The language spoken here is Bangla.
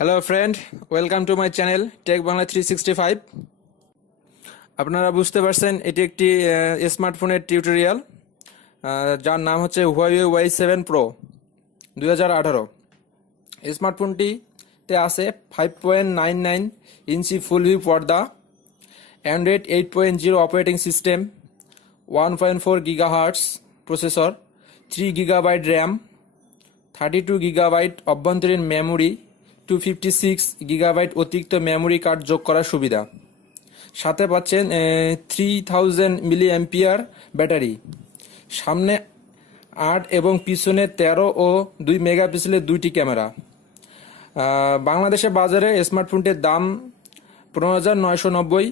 Hello friend, welcome to my channel tech Bangla 365। আপনারা বুঝতে পারছেন এটি একটি স্মার্টফোনের টিউটোরিয়াল যার নাম হচ্ছে Huawei Y7 Pro 2018। স্মার্টফোনটিতে আছে 5.99 ইঞ্চি ফুল ভিউ পর্দা, Android 8.0 operating system, 1.4 gigahertz processor, 3 gigabyte RAM, 32 gigabyte অভ্যন্তরীণ মেমোরি, 256 গিগাবাইট অতিরিক্ত মেমোরি কার্ড যোগ করার সুবিধা। সাথে পাচ্ছেন 3000 মিলি অ্যাম্পিয়ার ব্যাটারি। সামনে 8 এবং পিছনে 13 ও 2 মেগাপিক্সেলের দুইটি ক্যামেরা। বাংলাদেশের বাজারে স্মার্টফোনটির দাম 15,990।